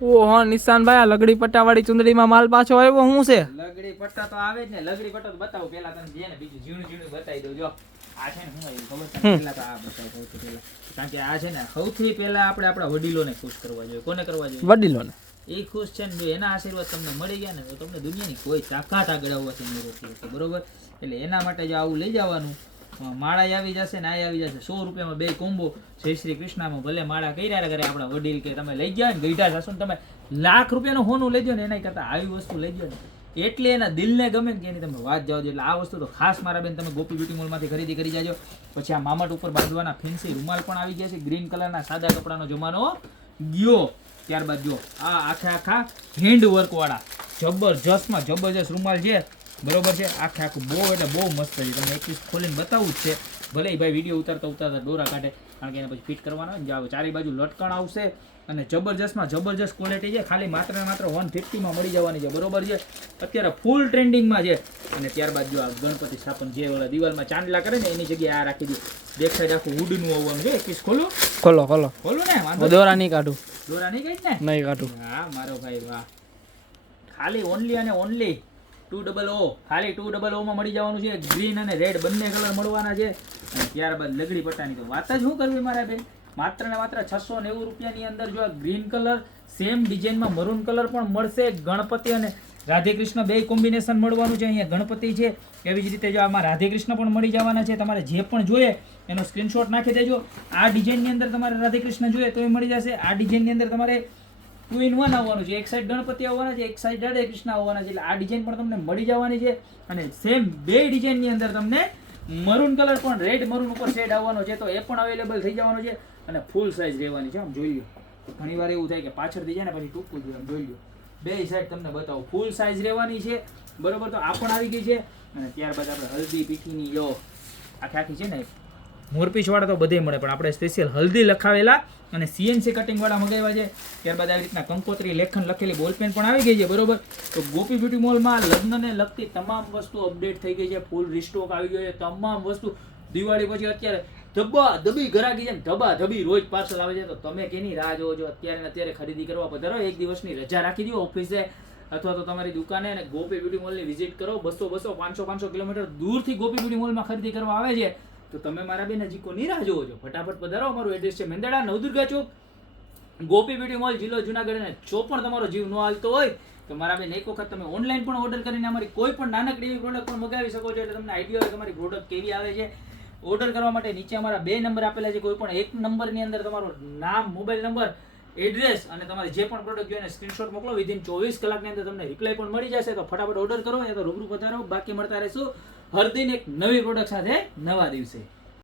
ઓહો નિશાનભાઈ આ લગડી પટ્ટાવાળી ચુંદડીમાં માલ પાછો આવ્યો શું છે? લગડી પટ્ટા તો આવે જ ને. લગડી પટ્ટો તો બતાવું પેલા તને જે ને બીજું ઝીણું ઝીણું બતાવી દઉં. જો આ છે ને હું ખબર છે? પેલા તો આ બતાવું સૌથી પેલા કારણ કે આ છે ને સૌથી પહેલા આપણે આપણા વડીલોને ખુશ કરવા જોઈએ. કોને કરવા જોઈએ? વડીલોને. એ ખુશ છે ને એના આશીર્વાદ તમને મળી ગયા ને તો તમને દુનિયાની કોઈ તાકાત આગળ આવવાથી નહીં રોકી બરોબર? એટલે એના માટે જો આવું લઈ જવાનું. માળા આવી જશે ને આ આવી જશે. સો રૂપિયામાં બે કોમ્બો. જય શ્રી કૃષ્ણમાં ભલે માળા કર્યા કરે આપણા વડીલ કે તમે લઈ ગયા ને ગઈઢા થશો ને તમે, લાખ રૂપિયાનું હોનું લઈ જાઓ ને એના કરતાં આવી વસ્તુ લઈ જાઓ ને. એટલે એના દિલને ગમે ને એની તમે વાત જાઓ એટલે આ વસ્તુ તો ખાસ મારા બેન, તમે ગોપી બ્યુટી મોલમાંથી ખરીદી કરી જાજો. પછી આ મામટ ઉપર બાંધવાના ફેન્સી રૂમાલ પણ આવી ગયા છે. ગ્રીન કલરના સાદા કપડાનો જમાનો ગયો. ત્યારબાદ જો આ આખા આખા હેન્ડ વર્ક જબરજસ્તમાં જબરજસ્ત રૂમાલ છે. બરોબર છે? આખે આખું બહુ એટલે બહુ મસ્ત છે. તમને એક પીસ ખોલીને બતાવવું જ છે. ભલે ભાઈ વીડિયો ઉતારતા ઉતારતા દોરા કાઢે કારણ કે એને પછી ફિટ કરવાનો હોય ને જાવ ચારે બાજુ લટકણ આવશે અને જબરજસ્તમાં જબરજસ્ત ક્વોલિટી છે. ખાલી માત્ર ને માત્ર વન ફિફ્ટીમાં મળી જવાની છે. બરોબર છે? અત્યારે ફૂલ ટ્રેન્ડિંગમાં છે. અને ત્યારબાદ જો આ ગણપતિ સ્થાપન જે ઓલા દિવાલમાં ચાંદલા કરે ને એની જગ્યાએ આ રાખી દઈએ દેખાય સાઈડ આખું વુડનું આવવાનું છે. પીસ ખોલું. ખોલો ખોલો. ખોલો ને દોરા નહીં કાઢું. દોરા નહીં કઈ ને? નહીં કાઢું. હા મારો ભાઈ વાહ. ખાલી ઓનલી અને ઓનલી ટુ ડબલ ઓ. ખાલી ટુ ડબલ ઓમાં મળી જવાનું છે. ગ્રીન અને રેડ બંને કલર મળવાના છે. અને ત્યારબાદ લગડી પટ્ટાની તો વાત જ શું કરવી મારા બેન? માત્ર ને માત્ર છસો નેવું રૂપિયાની અંદર જો આ ગ્રીન કલર, સેમ ડિઝાઇનમાં મરૂન કલર પણ મળશે. ગણપતિ અને રાધે કૃષ્ણ બે કોમ્બિનેશન મળવાનું છે. અહીંયા ગણપતિ છે. એવી જ રીતે જો આમાં રાધે કૃષ્ણ પણ મળી જવાના છે. તમારે જે પણ જોઈએ, એનો સ્ક્રીનશોટ નાખી દેજો. આ ડિઝાઇનની અંદર તમારે રાધે કૃષ્ણ જોઈએ તો એ મળી જશે. આ ડિઝાઇનની અંદર તમારે ટુ ઇન વન આવવાનું છે. એક સાઈડ ગણપતિ આવવાના છે, એક સાઈડ રાધે કૃષ્ણ આવવાના છે. એટલે આ ડિઝાઇન પણ તમને મળી જવાની છે. અને સેમ બે ડિઝાઇનની અંદર તમને મરૂન કલર પણ રેડ મરૂન ઉપર શેડ આવવાનો છે. તો એ પણ અવેલેબલ થઈ જવાનો છે અને ફૂલ સાઇઝ રહેવાની છે. આમ જોઈ લો ઘણી વાર એવું થાય કે પાછળથી જાય ને પછી ટૂંકું જોઈએ આમ જોઈ લો બે સાઈડ તમને બતાવો. ફૂલ સાઇઝ રહેવાની છે. બરોબર? તો આ પણ આવી ગઈ છે. અને ત્યારબાદ આપણે હલ્દી પીઠીની લો. આખી આખી છે ને? મોરપીચ વાળા તો બધે મળે, પણ આપણે સ્પેશિયલ હલ્દી લખાવેલા અને સીએનસી કટિંગવાળા મગાવ્યા છે. ત્યારબાદ આવી રીતના કંકોત્રી લેખન લખેલી બોલપેન પણ આવી ગઈ છે, બરોબર? તો ગોપી બ્યુટી મોલમાં લગ્નને લગતી તમામ વસ્તુ અપડેટ થઈ ગઈ છે, ફૂલ રિસ્ટોક આવી ગયો છે, તમામ વસ્તુ. દિવાળી પછી અત્યારે ધબ્બા ધબી ઘરાકી છે ધબા ધબી રોજ પાર્સલ આવે છે, તો તમે કેની રાહ જોવો છો? અત્યારે ને અત્યારે ખરીદી કરવા પધારો, એક દિવસની રજા રાખી દો ઓફિસે. અથવા તો તમારી દુકાને ગોપી બ્યુટી મોલની વિઝિટ કરો. બસો બસો, પાંચસો પાંચસો કિલોમીટર દૂરથી ગોપી બ્યુટી મોલમાં ખરીદી કરવા આવે છે. તો તમે મારા બે નજીકો કોની રાહ જોવો છો. ફટાફટ પધારો, અમારું એડ્રેસ છે મેંદડા, નવદુર્ગા ચોક. ગોપી બ્યુટી મોલ, જિલ્લો જુનાગઢ અને જો પણ તમારો જીવ ન હાલતો હોય, તો મારા બેન એક વખત તમે ઓનલાઈન પણ ઓર્ડર કરીને અમારી કોઈ પણ નાનકડી એવી પ્રોડક્ટ પણ મગાવી શકો છો. એટલે તમને આઈડિયા હોય કે અમારી પ્રોડક્ટ કેવી આવે છે. ઓર્ડર કરવા માટે નીચે અમારા બે નંબર આપેલા છે. કોઈ પણ એક નંબરની અંદર તમારો નામ મોબાઈલ નંબર એડ્રેસ અને તમારે જે પણ પ્રોડક્ટ જોઈએ સ્ક્રીનશોટ મોકલો. વિધિન ચોવીસ કલાકની અંદર તમને રિપ્લાય પણ મળી જશે. તો ફટાફટ ઓર્ડર કરો યા તો રૂબરૂ પધારો. બાકી મળતા રહેશું હર દિન એક નવી પ્રોડક્ટ સાથે નવા દિવસે.